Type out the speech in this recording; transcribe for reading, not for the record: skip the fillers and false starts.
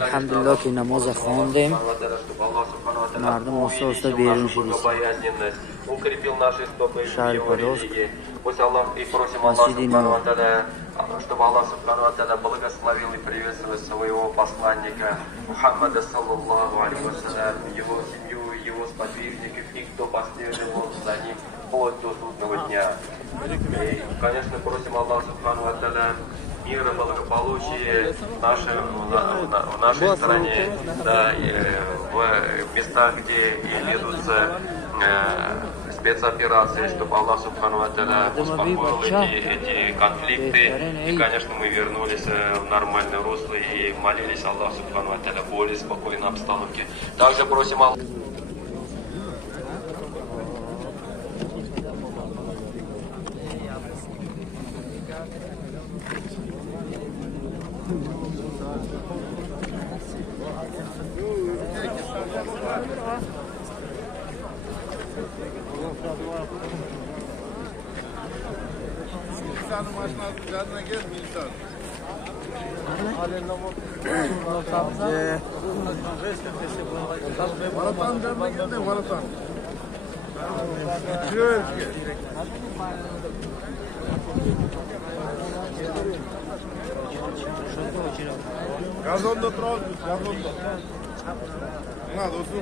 Alhamdulillah ki namoz xo'ndim. Mardum osta-osta berishimiz. Укрепил наши стопы в его религии. Пусть Аллах и просим Аллаха, чтобы Аллах Субхану ва Тааля благословил и приветствовал своего посланника Мухаммада саллаллаху алейхи вассалям, его семью, его сподвижников и кто последовал за ним вплоть до судного дня. И, конечно, просим Аллаха Субхану ва Тааля мира, благополучия в нашей стране, да, и в местах, где ведутся спецоперации, чтобы Аллах Субхану ва Тааля успокоил эти конфликты. И, конечно, мы вернулись в нормальное русло и молились Аллаху Субхану ва Тааля в более спокойной обстановке. Также просим Аллаха. Газонда трогай, газонда. На, досу.